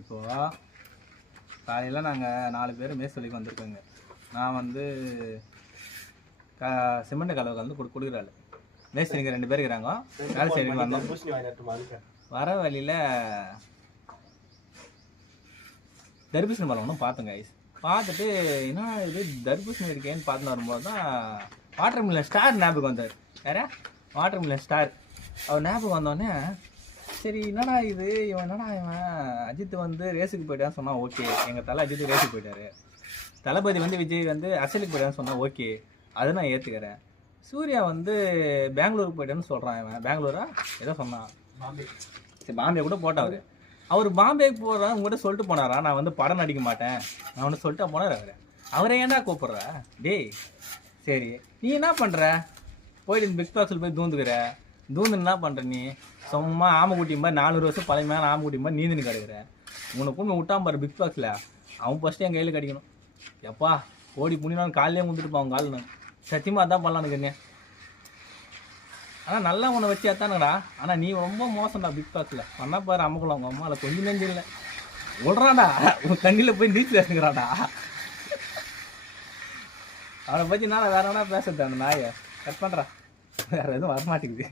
இப்போது காலையில் நாங்கள் 4 பேர் மேஸ்திரிக்கு வந்திருக்கோங்க. நான் வந்து சிமெண்ட் கலவை வந்து கொடுக்குறாள். மேஸ்திரிங்க 2 பேர் இருக்கிறாங்க. வேலை செய்யறதுக்கு வந்தோம். வர வழியில் தர்பூசணி மரம் ஒன்றும் பார்த்தோங்க. பார்த்துட்டு என்ன இது தர்பூசணி இருக்கேன்னு பார்த்துன்னு வரும்போது தான் வாட்டர் மில்லன் ஸ்டார் ஞாபகம் வந்தார். வேற வாட்டர் மில்லன் ஸ்டார் அவர் ஞாபகம் வந்தோடனே சரி என்னடா இது இவன் என்னடா இவன் அஜித் வந்து ரேஸுக்கு போயிட்டான்னு சொன்னால் ஓகே, எங்கள் தலை அஜித் ரேஸுக்கு போயிட்டாரு, தளபதி வந்து விஜய் வந்து அரசியலுக்கு போயிட்டான்னு சொன்னால் ஓகே, அதை நான் ஏற்றுக்கிறேன். சூர்யா வந்து பெங்களூருக்கு போயிட்டேன்னு சொல்கிறான். இவன் பெங்களூரா ஏதோ சொன்னான், சரி பாம்பே கூட போட்டார். அவர் பாம்பேக்கு போகிறா உங்கள்கிட்ட சொல்லிட்டு போனாரா நான் வந்து படம் நடிக்க மாட்டேன் நான் ஒன்று சொல்லிட்டா போனார். அவரை ஏன்டா கூப்பிட்ற டேய்? சரி நீ என்ன பண்ணுற? போயிட்டு பிக் பாக்ஸில் போய் தூந்து என்ன பண்ணுற நீ? சும்மா ஆமைக்குட்டி மாதிரி 400 வருஷம் பழையமான ஆமைக்குட்டி மாதிரி நீந்துன்னு கிடக்குற. உனக்கு உண்மை விட்டாம பாரு பிக் பாக்ஸில். அவன் ஃபஸ்ட்டு என் கையில் கடிக்கணும். எப்பா ஓடி புண்ணினாலும் காலையிலே வந்துட்டுப்பான் அவன் காலில். சத்தியமாக அதான் பண்ணலான்னு. ஆனால் நல்லா உன்னை வச்சு அத்தானுங்கடா. ஆனால் நீ ரொம்ப மோசம்டா பிக் பாக்ஸில். பண்ணா பாரு அம்முக்கலாம் உங்கள் அம்மாவில் கொஞ்சம் நெஞ்சு இல்லை விட்றான்டா. உன் தண்ணியில் போய் நீச்சல் இறங்குறான்டா. அவனை பற்றி நான் வேற வேணா பேசுறது. அந்த நாயை கட் பண்ணுறா, வேறு எதுவும் வரமாட்டேங்குது.